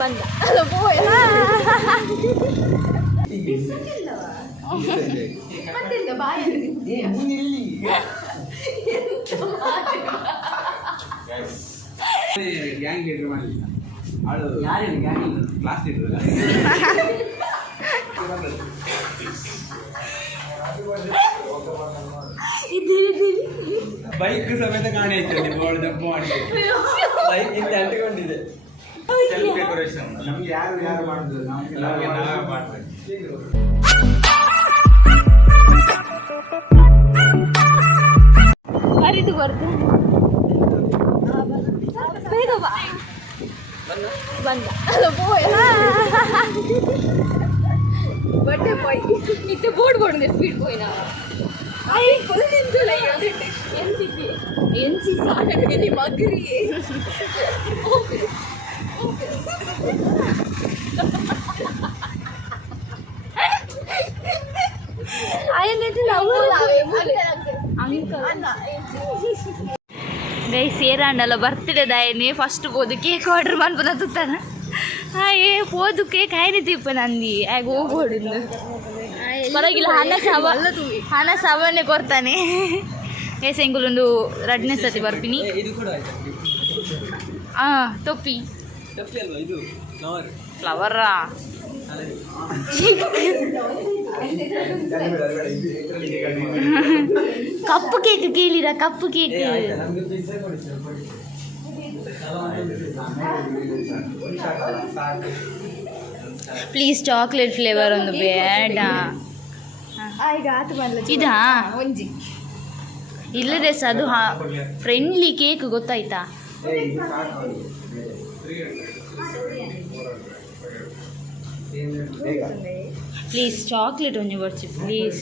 Alam po eh. Matindi bayan. Gang leader ಮಾಡಲಿಲ್ಲ ಅವಳು ಯಾರೇನು gang leader class leader bike ಸಮೇತ ಕಾಣಿಸ್ತದೆ ಬೋರ್ಡ್ ದಪ್ಪ ಮಾಡಿ ಬೈಕ್ ಇಂದ ಅಂಟಿಕೊಂಡಿದೆ ಸೆಲ್ಫ್ ಡೆಕೋರೇಷನ್ ನಮ್ಗೆ ಯಾರು ಮಾಡುದು ನಾವೇ ಮಾಡ್ಬೇಕು ಹರಿದು ಬರ್ದು ಬೇಗ ಬಾ ಬಂದ ಅಲ್ಲ போய் बर्थडे बॉय इतने बोर्ड बोर्ड स्पीड कोई ना आई फुल एंजॉय एनसीसी एनसीसी आने की मगरी आये नहीं लाओ ಗೈಸ್ ಏರಾಂಡಲ್ಲ ಬರ್ತ್ಡೇ ದಾಯನಿ ಫಸ್ಟ್ పోదు కేక్ ఆర్డర్ ಮಾಡ್ಬೋದು ತುತ್ತಾನ ಏ పోదు కేక్ ಆಯ್ನಿ ತಿಪ್ಪ ನಂದಿ ಆಗ ಹೋಗ್ಬೋಡು ಪರವಾಗಿಲ್ಲ ಹಣ ಸಾವನ್ನೇ ಕೊಡ್ತಾನೆ ಏಸ್ ಎಂಗುಲೊಂದು ಎರಡನೇ ಸತಿ ಬರ್ತೀನಿ ತೊಪ್ಪಿ ಫ್ಲವರಾ ಕಪ್ಪು ಕೇಕ್ ಕೇಳಿರ cup cake please chocolate flavour ಒಂದು ಬೇಡ ಇದಾ ಇಲ್ಲದೆ ಸಹ ಅದು ಫ್ರೆಂಡ್ಲಿ ಕೇಕ್ ಗೊತ್ತಾಯ್ತಾ ಪ್ಲೀಸ್ ಚಾಕ್ಲೇಟ್ ಒಂಜಿ ಬರ್ಚಿ ಪ್ಲೀಸ್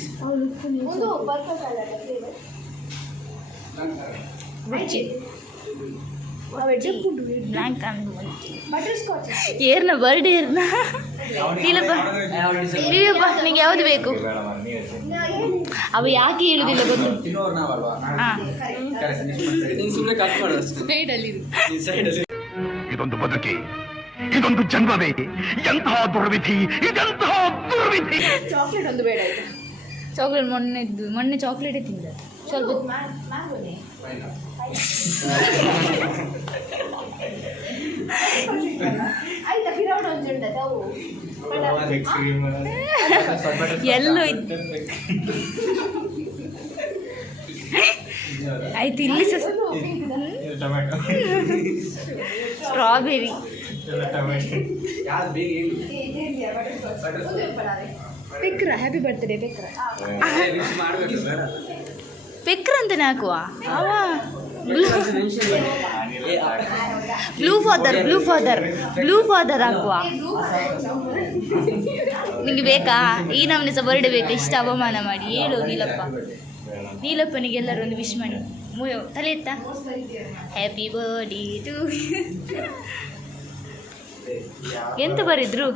ಏರ್ನ ಬರ್ಡೇ ಏರ್ನ ಇಲ್ಲಪ್ಪ ನೀವಪ್ಪ ನಿಂಗೆ ಯಾವುದು ಬೇಕು ಅವ ಯಾಕೆ ಹೇಳುದಿಲ್ಲ ಗೊತ್ತು ಇದೊಂದು ಬದುಕಿ ಇದೊಂದು ಜನ್ಮವೇ ಎಂತಹ ದುರ್ವಿಧಿ ಇದೆಂತಹ ದುರ್ವಿಧಿ ಚಾಕ್ಲೇಟ್ ಒಂದು ಬೇಡ ಆಯ್ತಾ ಚಾಕ್ಲೇಟ್ ಮೊನ್ನೆ ಚಾಕ್ಲೇಟೇ ತಿಂದ ಸ್ವಲ್ಪ ಎಲ್ಲೂ ಆಯ್ತು ಇಲ್ಲಿ ಸ್ಟ್ರಾಬೆರಿ ಪೆಕ್ರ ಹ್ಯಾಪಿ ಬರ್ತ್ಡೇ ಪೆಕ್ರ ಪೆಕ್ರ ಅಂತಾನೆ ಹಾಕುವ ಅವ ಬ್ಲೂ ಫಾದರ್ ಹಾಕುವ ನಿಂಗೆ ಬೇಕಾ ಈ ನಮ್ಮನೆ ಸಹ ಬರ್ಡೇ ಬೇಕಾ ಇಷ್ಟ ಅವಮಾನ ಮಾಡಿ ಹೇಳು ನೀಲಪ್ಪನಿಗೆಲ್ಲರೂ ಒಂದು ವಿಶ್ ಮಾಡಿ ತಲೆ ಎತ್ತ ಹ್ಯಾಪಿ ಬರ್ಡೇ ಟು ಎಂತ ಬರಿದ್ರು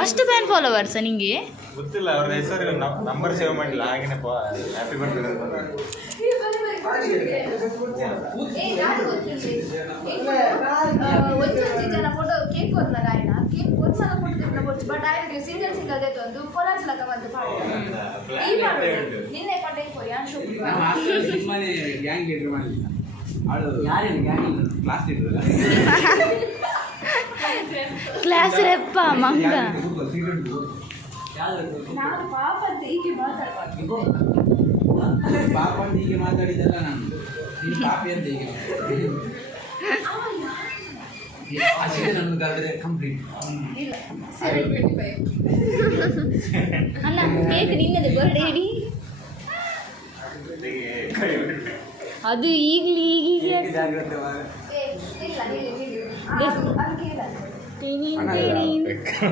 ಅಷ್ಟು ಫ್ಯಾನ್ ಫಾಲೋವರ್ಸ ನಿಂಗೆ ಗೊತ್ತಿಲ್ಲ ಅವ್ರ ಹೆಸರು ನಂಬರ್ ಸೇವ್ ಮಾಡಿಲ್ಲ ಹಾಗೇನೆ ಹ್ಯಾಪಿ ಬರ್ತ್ಡೇ ಫೋಟೋ ಕೇಕ್ ಕೊಡ್ತಾರೆ ఆయన కేక్ కొన్నిసార్లు ఫోటో తినవచ్చు బట్ ఆయన సింగిల్ సింగిల్ దే ಒಂದು ಕೊಲಾಜ್ ಲಕ ಒಂದು ನಿನ್ನೆ ಪಟ್ಟೆ ಸುಮ್ಮನೆ ಗ್ಯಾಂಗ್ ಲೀಡರ್ ಮಾಡಲಿಲ್ಲ ಅವಳು ಯಾರೇನು gang leader class leader class ರೆಪ್ಪ ಮಂಗ ನಾನು ಪಾಪ ಅಂತ ಹೀಗೆ ಮಾತಾಡಿದಲ್ಲ ನಾನು ನೀನು ಪಾಪಿ ಅಂತ ಹೀಗೆ ಕಂಪ್ಲೀಟ್ ಅಣ್ಣ ಕೇಕ್ ನಿನ್ನದು ಬರ್ಡೇ ಹೇಳಿ ಅದು ಈಗಲೀಗ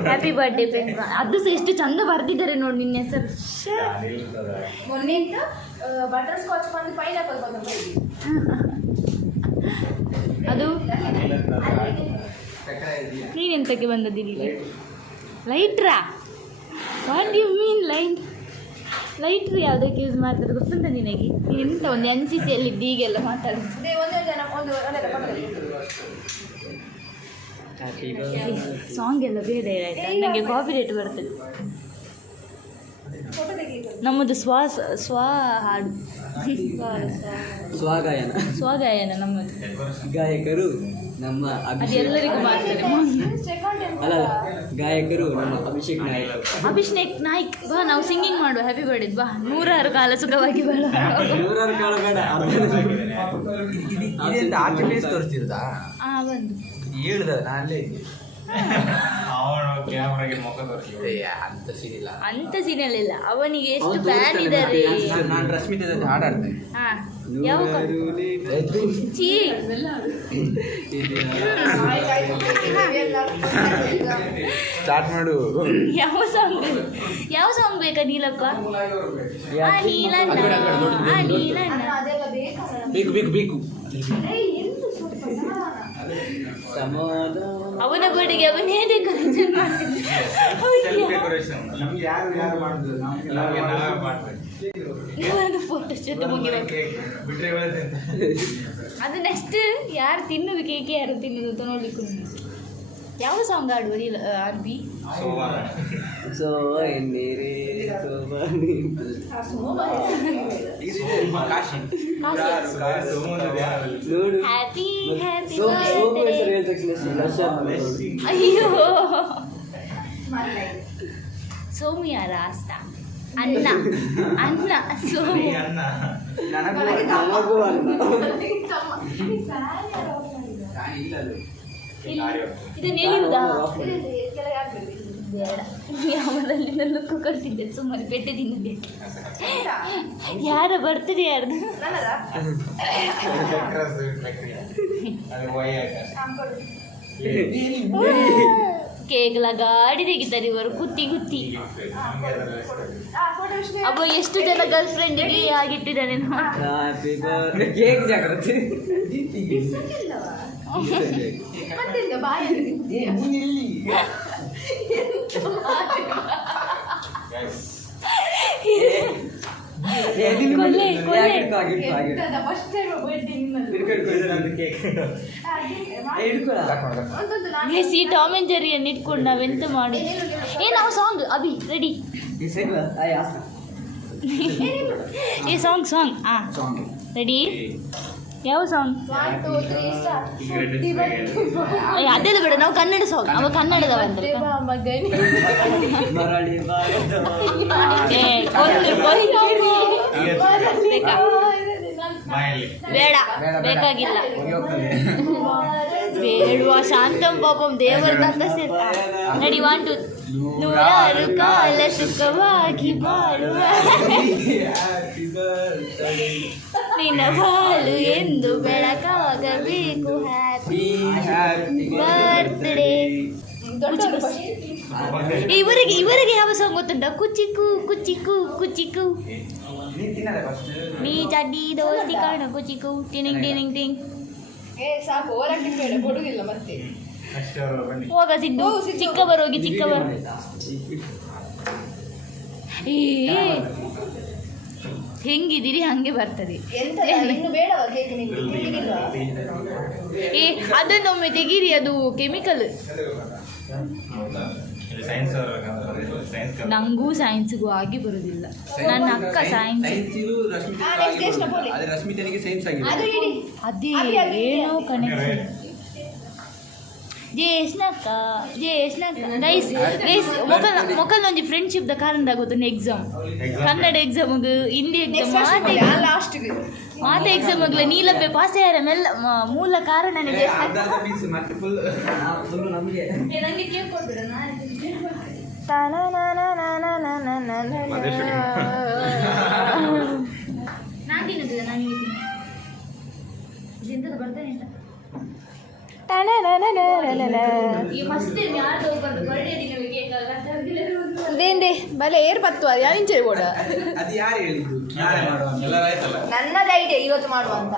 ಹ್ಯಾಪಿ ಬರ್ಡೇ ಪೆಕ್ರ ಅದು ಸಹ ಎಷ್ಟು ಚಂದ ಬರ್ದಿದ್ದಾರೆ ನೋಡಿ ನಿನ್ನ ಹೆಸರು ಮೊನ್ನೆ ಬಟರ್ ಸ್ಕಾಚ್ ಬಂದು ಪೈನಾಪಲ್ ಬಂದು ಅದು ನೀನೆಂತಕ್ಕೆ ಬಂದದ್ದು ಇಲ್ಲಿ ಲೈಟ್ರಾ what you mean light lighter ಯಾವುದಕ್ಕೆ ಯೂಸ್ ಮಾಡ್ತಾರೆ ಗೊತ್ತುಂಟ ನಿನಗೆ? ಎಂತ ಒಂದು NCC ಯಲ್ಲಿದ್ದು ಈಗೆಲ್ಲ ಮಾತಾಡೋದು. ಸಾಂಗ್ ಎಲ್ಲ ಬೇರೆ ಆಯ್ತಾ? ನನಗೆ ಕಾಪಿ ರೇಟ್ ಬರ್ತದೆ. ನಮ್ಮದು ಸ್ವ ಹಾಡು ಸ್ವಗಾಯನ ನಮ್ಮದು. ಗಾಯಕರು ನಮ್ಮ ಅದು ಎಲ್ಲರಿಗೂ ಮಾಡ್ತಾರೆ. ಅಲ್ಲ ಗಾಯಕರು ನಮ್ಮ ಅಭಿಷೇಕ್ ನಾಯ್ಕ್. ಬಾ ನಾವು ಸಿಂಗಿಂಗ್ ಮಾಡುವ. ಹ್ಯಾಪಿ ಬರ್ಡೇ ಬಾ. 106 ಕಾಲ ಸುಖವಾಗಿ ಬೇಡ. 106 ಕಾಲ ಬೇಡ. ತೋರಿಸ್ತಿರುತ್ತಾ ಬಂದು ಹೇಳ್ದ ನಾನಲ್ಲೇ ಅವನು ಕ್ಯಾಮ್ರಾಗೆ ಮುಖ ತೋರಿಸ್ತಿದ್ದೆ. ಅಂತ ಸೀನಿಲ್ಲ, ಅಂತ ಸೀನಿಯಲ್ ಇಲ್ಲ. ಅವನಿಗೆ ಎಷ್ಟು ಫ್ಯಾನ್ ಇದ್ದಾರೆ. ನಾನು ರಶ್ಮಿತಾ ಜೊತೆ ಹಾಡಾಡ್ತೇನೆ. ಯಾವ ಚೀ ಸ್ಟಾರ್ಟ್ ಮಾಡು. ಯಾವ ಸಾಂಗ್ ಬೇಕಾ ನೀಲಪ್ಪ? ನೀಲಣ್ಣ ಬೇಕು ಅವನ ಗೋಡೆಗೆ ಅವನೇ ಡೆಕೋರೇಷನ್ ಇವರದ್ದು ಫೋಟೋ ಶೂಟ್ ಮುಗಿಬೇಕು. ಅದು ನೆಕ್ಸ್ಟ್ ಯಾರು ತಿನ್ನೋದು ಕೇಕ್, ಯಾರು ತಿನ್ನೋದು ಅಂತ ನೋಡ್ಲಿಕ್ಕೆ. ಯಾವ ಸಾಂಗ್ ಆಡುವ ಆರ್ಬಿ? ಹ್ಯಾಪಿ ಅಯ್ಯೋ ಸೋಮಿಯ ರಾಸ್ತ ಅನ್ನ ಸೋಮು. ಇದು ನೆನೆಯುವುದಾ? ಬೇಡ, ಯಾವರಲ್ಲಿ ಲುಕ್ಕು ಕೊಡ್ತಿದ್ದೆ ಸುಮ್ಮನೆ ಪೆಟ್ಟೆ ತಿನ್ನದೆ. ಯಾರ ಬರ್ತಿದೆ ಯಾರ್ದು? ಕೇಕ್ಲ ಗಾಡಿ ತೆಗಿತಾರೆ ಇವರು ಗುತ್ತಿ. ಅಬ್ಬ ಎಷ್ಟು ಜನ ಗರ್ಲ್ ಫ್ರೆಂಡಿಗೆ ಆಗಿಟ್ಟಿದ್ದಾನೆ. ಈ ಟಾಮ್ ಅಂಡ್ ಜೆರಿಯನ್ನು ಇಟ್ಕೊಂಡು ನಾವೆಂತ ಮಾಡಿ ನಾವು ಸಾಂಗ್ ಅಭಿ ರೆಡಿ. ಈ ಸಾಂಗ್ ರೆಡಿ. ಯಾವ ಸಾಂಗ್? ಅದೆಲ್ಲ ಬೇಡ, ನಾವು ಕನ್ನಡ ಸಾಂಗ್. ಅವ ಕನ್ನಡದವ ಬೇಡ, ಬೇಕಾಗಿಲ್ಲ, ಬೇಡುವ ಶಾಂತಂ ಪಾಪಂ ದೇವರದಂತ ನಡಿ. 1 2 100 ಕಾಲ ಸುಖವಾಗಿ ಬಾಳುವ ನಿನ್ನ ಬಾಳು ಎಂದು ಬೆಳಕಾಗಬೇಕು. Happy birthday. ಇವರಿಗೆ ಯಾವ ಸಾಂಗ್ ಗೊತ್ತುಂಟ? ಕುಚಿಕು ನೀ ಚಡ್ಡಿ ದೋಸ್ತಿ ಕಾಣ ಕುಚಿಕು ಟಿನಿಂಗ್ ಹೋಗ ಸಿದ್ದು. ಚಿಕ್ಕವರು ಹೋಗಿ ಚಿಕ್ಕವರು. ಹೆಂಗಿದ್ದೀರಿ ಹಂಗೆ ಬರ್ತದೆ. ಅದನ್ನೊಮ್ಮೆ ತೆಗೀರಿ, ಅದು ಕೆಮಿಕಲ್. ನಂಗೂ ಸೈನ್ಸ್ಗೂ ಆಗಿ ಬರುದಿಲ್ಲ. ನನ್ನ ಅಕ್ಕ ಸೈನ್ಸ್. ಅದೇ ಏನೋ ಕನೆಕ್ಷನ್. ಜೇಸ್ನಕ್ಕ ಗೈಸ್ ಮೊಕಲ್ನೊಂಜಿ ಫ್ರೆಂಡ್ಶಿಪ್ ದ ಕಾರಣದಾಗ ಗೊತ್ತುಂಡು. ಎಕ್ಸಾಮ್ ಕನ್ನಡ ಎಕ್ಸಾಮ್ಗೆ, ಹಿಂದಿ ಎಕ್ಸಾಮ್, ಮಾತೆ ಎಕ್ಸಾಮ್ಗೆ ನೀಲಪ್ಪೆ ಪಾಸ್ ಯಾರ ಮೂಲ ಕಾರಣನೇ ನನಗೆ ಕೇಳ್ಕೊಡ್ಬೇಡ. ನಾನು ತಿನ್ನೋದಿಲ್ಲ, ನಾನು ಎಂತದ ಬರ್ತೇನೆ ಅಂತ. ಅದೇಂದೆ ಬಲೆ ಏರ್ ಪತ್ತು ಅದು ಯಾವ ಇಂಚೆ ಬೋಡ ನನ್ನದು ಐಡಿಯಾ ಇವತ್ತು ಮಾಡುವ ಅಂತ.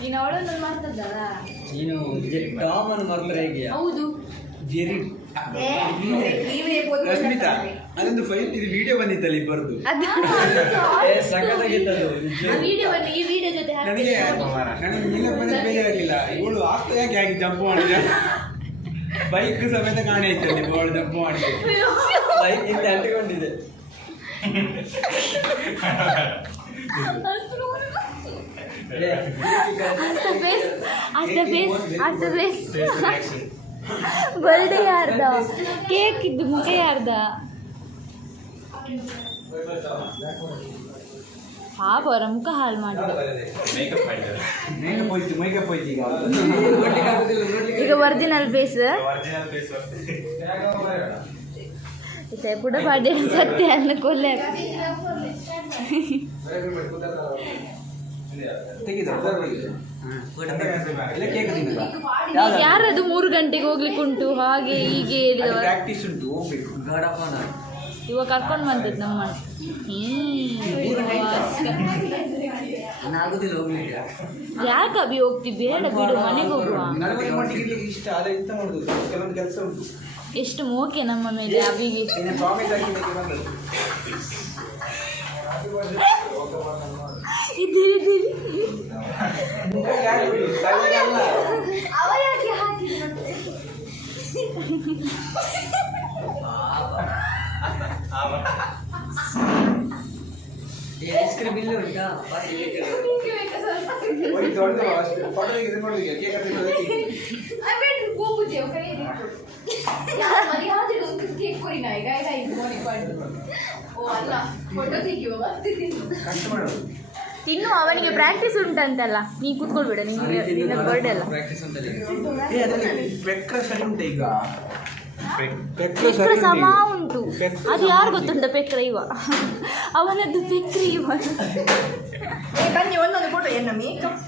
ನೀನು ಅವಳನ್ನು ಮಾಡ್ತದ್ದಲ್ಲ. ನೀನು ಟಾಮ್ ಅನ್ನು ಮರ್ತಾರೆ ಹೇಗೆ? ಹೌದು, ಜೆರಿ ರಶ್ಮಿತಾ ಅದೊಂದು ಫೈಲ್ ಇದು ವಿಡಿಯೋ ಬಂದಿತ್ತಲ್ಲ ಇಬ್ಬರದು ಈ ವಿಡಿಯೋ ಜೊತೆ ನನಗೆ ನೀಲ ಬಂದ ಬೇಜಾರಾಗಿಲ್ಲ ಇವಳು ಆಗ್ತಾ ಯಾಕೆ ಹಾಗೆ ಜಂಪ್ ಮಾಡಿದ ಬೈಕ್ ಸಮೇತ ಕಾಣೆ ಆಯ್ತಲ್ಲಿ ಇವಳು ಜಂಪ್ ಮಾಡಿದೆ ಬೈಕ್ ಹಿಂದೆ ಅಂಟಿಕೊಂಡಿದೆ. ಬರ್ಡೇ ಯಾರ್ದ, ಕೇಕ್ ಇದ್ದು ಮುಖ ಯಾರ್ದ? ಪಾಪ ಅವರ ಮುಖ ಹಾಳು ಮಾಡಿದ. ಈಗ ಒರಿಜಿನಲ್ ಫೇಸ್ ಪುಡ ಪಾಡ್ಯ ಸತ್ಯ ಅನ್ನ ಕೊಲ್ಲೆ ಯಾರದು 3 ಗಂಟೆಗೆ ಹೋಗ್ಲಿಕ್ಕೆ ಉಂಟು ಹಾಗೆ ಹೀಗೆ ಹೇಳಿದವ. ಪ್ರಾಕ್ಟೀಸ್ ಉಂಟು ಹೋಗ್ಬೇಕು. ಇವಾಗ ಕರ್ಕೊಂಡು ಬಂದದ್ದು ನಮ್ಮ ಯಾಕೆ ಅಭಿ ಹೋಗ್ತಿ ಬೇಡ ಬಿಡು ಮನೆಗೆ ಹೋಗುವ. ಇಷ್ಟ ಅದೇ ಇಂತ ಮಾಡುದು ಕೆಲವೊಂದು ಕೆಲಸ ಉಂಟು. ಎಷ್ಟು ಮೋಕೆ ನಮ್ಮ ಮೇಲೆ ಅಭಿಗೆ. ಐಸ್ ಕ್ರೀಮ್ ಇಲ್ಲ ಉಂಟಾ? ತಿನ್ನು, ಅವನಿಗೆ ಪ್ರಾಕ್ಟೀಸ್ ಉಂಟಂತಲ್ಲ. ನೀ ಕೂತ್ಕೊಳ್ಬೇಡ, ನಿನ್ನ ಬರ್ಡೇ ಅಲ್ಲ. ಪೆಕ್ರ ಸಮ ಉಂಟು. ಅದು ಯಾರು ಗೊತ್ತುಂಟ? ಪೆಕ್ರ ಇವ, ಅವನದ್ದು ಪೆಕ್ರ ಇವ. ಬನ್ನಿ ಒಂದೊಂದು ಫೋಟೋ. ಏನು ಮೇಕಪ್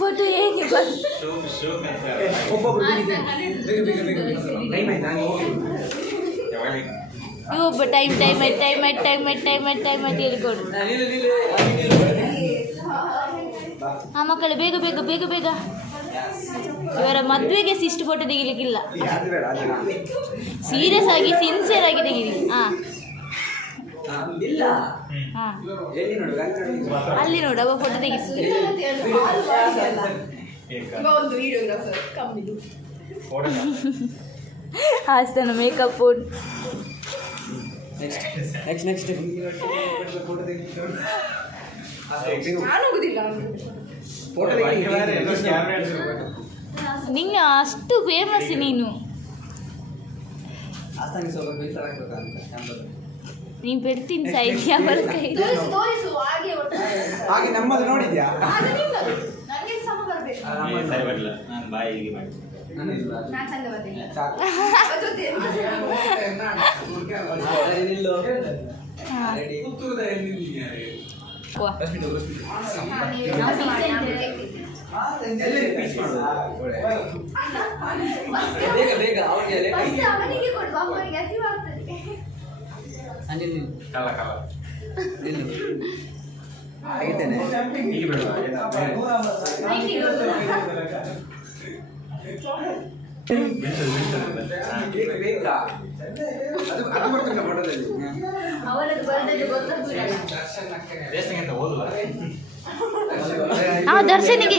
ಫೋಟೋ ಹೇಗೆ ಒಬ್ಬ ಟೈಮ್ ಹೇಳ್ಕೊಡು. ಆ ಮಕ್ಕಳು ಬೇಗ ಬೇಗ ಬೇಗ ಬೇಗ. ಇವರ ಮದುವೆಗೆ ಇಷ್ಟು ಫೋಟೋ ತೆಗಿಲಿಕ್ಕಿಲ್ಲ. ಸೀರಿಯಸ್ ಆಗಿ ಸಿನ್ಸಿಯರ್ ಆಗಿ ತೆಗೀರಿ. ಅಲ್ಲಿ ನೋಡು, ಅವ ಫೋಟೋ ತೆಗಿಸ್ತೀವಿ. ಹಾಸ್ತಾನ ಮೇಕಪ್. ನೆಕ್ಸ್ಟ್ ನಿಂಗೆ ಅಷ್ಟು ಫೇಮಸ್ ನೀನು. ನೀನು ಪೆಡ್ತೀನಿ ಸೈಡ್ ಅವಳ ಕೈ. ಹಾಗೆ ನಮ್ಮದು ನೋಡಿದ್ಯಾ? ದರ್ಶನಿಗೆ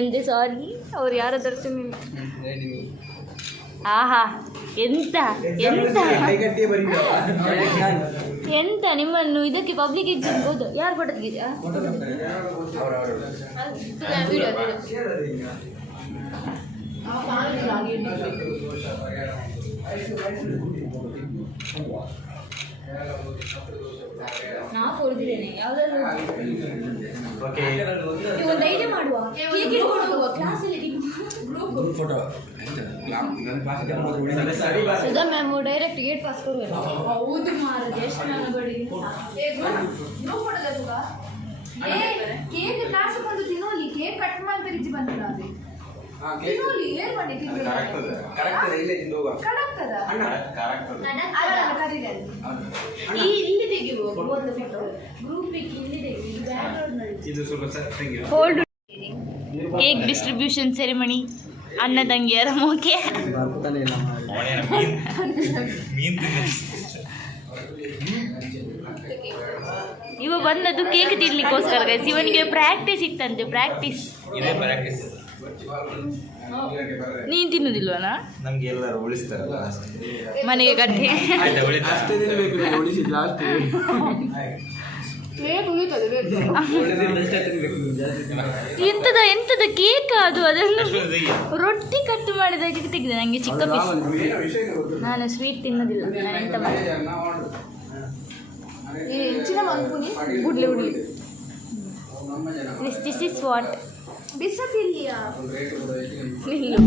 ಅಂತೆ. ಸಾರಿ, ಅವ್ರು ಯಾರೋ ದರ್ಶನ. ಆಹಾ, ಎಂತ ಎಂತ ಎಂತ ನಿಮ್ಮನ್ನು ಇದಕ್ಕೆ ಪಬ್ಲಿಕ್ ಎಕ್ಸಾಮ್ ಹೋದ ಯಾರು ಪಡೆದಿದ್ದೀರಾ? ನಾ ಕೊಡ್ತಿದ್ದೇನೆ ಯಾವ್ದಾದ್ರು ಒಂದು ಐಡಿಯಾ ಮಾಡುವ. ಕ್ಲಾಸಲ್ಲಿ Sudha ma'am direct gate pass ಕೊಡ್ಬೇಕು. ಹೌದು ಮಾರದು, ಎಷ್ಟು ನಾನು ಬಡಿ ಕೇಕ್ ಕ್ಲಾಸ್ ಬಂದು ತಿನ್ನೋಲಿ ಕೇಕ್ ಕಟ್ ಮಾಡ್ತಾರೆ. ಬಂದಿಲ್ಲ ಅದೇ ಏನ್ ಮಾಡಿ ತಿಂದು ಕರೆಕ್ಟ್ ಇಲ್ಲೇ ತಿಂದು ಹೋಗುವ ಕಡಕ್ತದ ಕರೆಕ್ಟ್ ಇಲ್ಲಿ ತೆಗಿಯುವ ಗ್ರೂಪಿಗೆ ಇಲ್ಲಿ ತೆಗಿ ಇದು ಸ್ವಲ್ಪ ತೆಗಿ ಹೋಲ್ಡ್ ಕೇಕ್ ಡಿಸ್ಟ್ರಿಬ್ಯೂಷನ್ ಸೆರೆಮನಿ ಅಣ್ಣ ತಂಗಿಯರ ಮೋಕೆ ಬರ್ತಾನೆ ಇಲ್ಲ ಮೀನ್ ಇವ ಬಂದದ್ದು ಕೇಕ್ ತಿನ್ಲಿಕ್ಕೋಸ್ಕರ ಗೈಸ್. ಇವನಿಗೆ ಪ್ರಾಕ್ಟೀಸ್ ಇತ್ತಂತೆ, ಪ್ರಾಕ್ಟೀಸ್. ಇದೇ ಪ್ರಾಕ್ಟೀಸ್. ನೀನ್ ತಿನ್ನುದಿಲ್ವನಾ? ನಮ್ಗೆ ಎಲ್ಲರೂ ಉಳಿಸ್ತಾರಲ್ಲ ಮನೆಗೆ ಕಟ್ಟಿ ಅಷ್ಟೇ ತಿನ್ಬೇಕು, ಉಳಿಸಿದ್ ಲಾಸ್ಟ್ ಎಂತದ ಎಂತದ ಕೇಕ್ ಅದು, ಅದನ್ನು ರೊಟ್ಟಿ ಕಟ್ ಮಾಡಿದಾಗೆ ತೆಗೆದೆ. ನಂಗೆ ಚಿಕ್ಕ ಪೀಸ್. ನಾನು ಸ್ವೀಟ್ ತಿನ್ನೋದಿಲ್ಲ. ನಾನು ಎಂತ ಹೆಚ್ಚಿನ ಮಲ್ಪುನಿ ಗುಡ್ಲೆ ಗುಡ್ಲಿ. ದಿಸ್ ಇಸ್ ವಾಟ್ ಬಿಸಪಿಲ್ಲಿಯಾ ನಿಲ್ಲು.